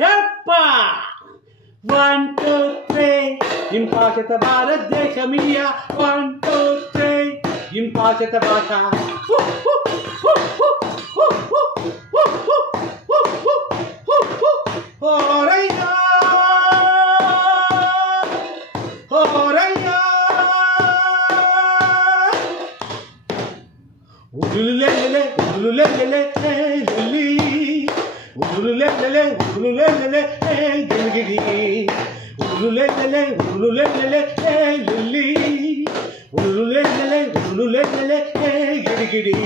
హెప్పా 1 2 3 ఇంపాక్షత భారతదేశమియా 1 2 3 ఇంపాక్షత భాష హోరయ్యా హోరయ్యా ఉలులెలెలె ఉలులెలెలె lily ఉలులెలెలె ఉలులెలెలె గిలిగిలి ఉలులెలెలె ఉలులెలెలె lily ఉలులెలెలె ఉలులెలెలె గిలిగిలి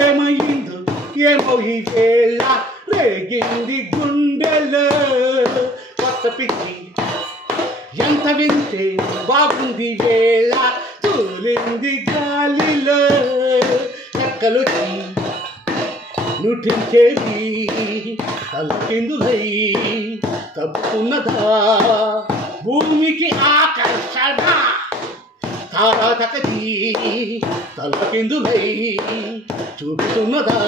ఏమైందో ఏమో ఈ వేళ రేగింది గుండెలో కొత్త పిచ్చి ఎంత వింటే బాగుంది వేళ తూలింది గాలిలో రెక్కలొచ్చి నుటించేది తలకిందులై తప్పుకున్నదా భూమికి ఆకర్షణ తారాతకది తలకిందులై చూపుతున్నదా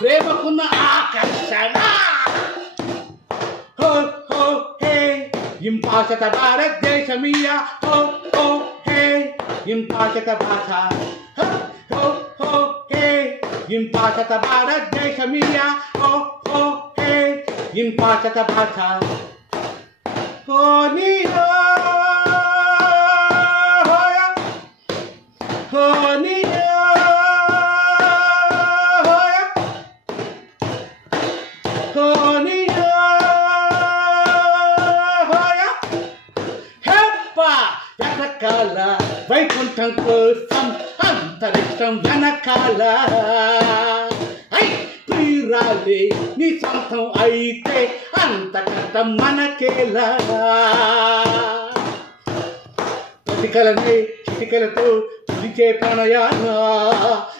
ప్రేమకున్న ఆకర్షణ హో హో హే ఇంపాక్షత భారతదేశమియా హో హో హే ఇంపాక్షత భాష హో హో హే ఇంపాక్షత భారతదేశమియా హో హో హే ఇంపాక్షత భాష హోనియా హోనియా హోనియా హెప్పా వెనకాల వైకుంఠం కోసం అంతరిక్షం వెనకాల ప్రియురాలే నీ సొంతం అయితే అంతకంత మనకేలా పతికలనే చిటికలతో పిలిచే ప్రణయాన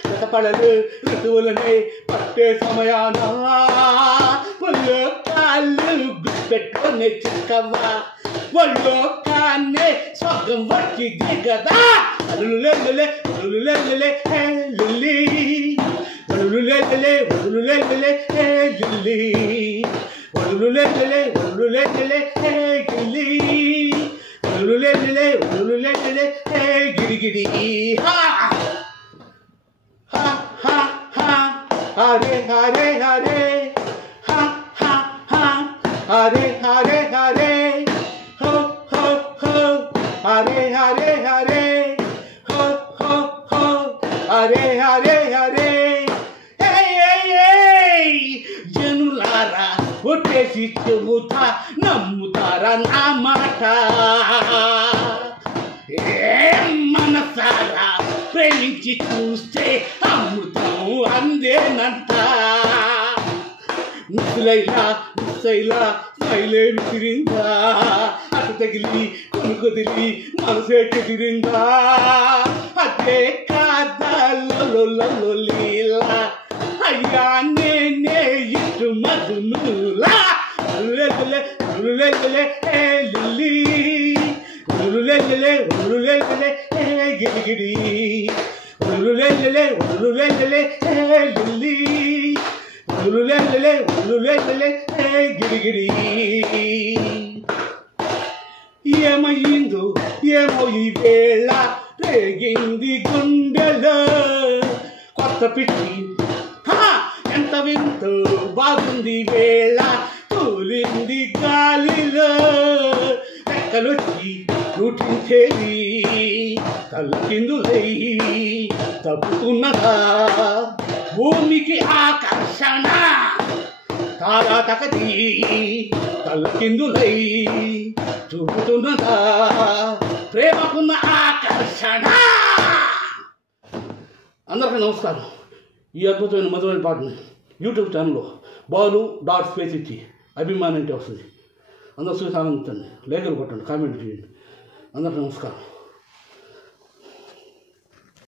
గతపడలు ఋతువులనే పట్టే సమయాన ఒళ్ళో కాళ్ళు గుప్పెట్టుకునే చిక్కవ్వా ఒళ్ళో కాన్నే స్వర్గం వచ్చి దిగదా అలులెల్లెలే అలులెల్లెలే హే లిల్లీ అలులెల్లెలే అలులెల్లెలే హే లిల్లీ అలులెల్లెలే అలులెల్లెలే హే గిల్లీ ఉలులెల్లెలే ఉలులెల్లెలే హే గిరిగిరి హా హా హా హా హరే హరే హరే హా హా హా హరే హరే హరే హో హో హో హరే హరే హరే హో హో హో హరే హరే హరే జనులారా ఒట్టేసి చెబుతా నమ్ముతారా నా మాట మనసారా ప్రేమించి చూస్తే అమృతం అందేనంట ముసలైలా ముసైలా మైలే విసిరిందా అటు తగిలి కొనుకొదిలి మనసే చెదిరిందా అదే కాదలో లీలా అయ్యా నేనే ఇటు మధునులా ఉలులెల్లెలే ఉలులెల్లెలే హే లిల్లీ ఉలులెల్లెలే ఉలులెల్లెలే హే గిరిగిరి ఉలులెల్లెలే ఉలులెల్లెలే హే లిల్లీ ఉలులెల్లెలే ఉలులెల్లెలే హే గిరిగిరి ఏమయ్యిందో ఏమో ఈ వేళ రేగింది గుండెలో కొత్త పిచ్చి ఎంత వింతో బాగుంది వేళ తూలింది గాలిలో రెక్కలొచ్చి నూటించేది తలకిందులై తప్పుకున్నదా భూమికి ఆకర్షణ తారాతకది తలకిందులై చూపుతున్నదా ప్రేమకున్న ఆకర్షణ. అందరికీ నమస్కారం. ఈ అద్భుతమైన మధురమైన పాటని యూట్యూబ్ ఛానల్లో బాలు.స్పేస్ ఇచ్చి అభిమానం అంటే వస్తుంది. అందరూ చూసి ఆనందించండి, లైకులు కొట్టండి, కామెంట్ చేయండి. అందరికీ నమస్కారం.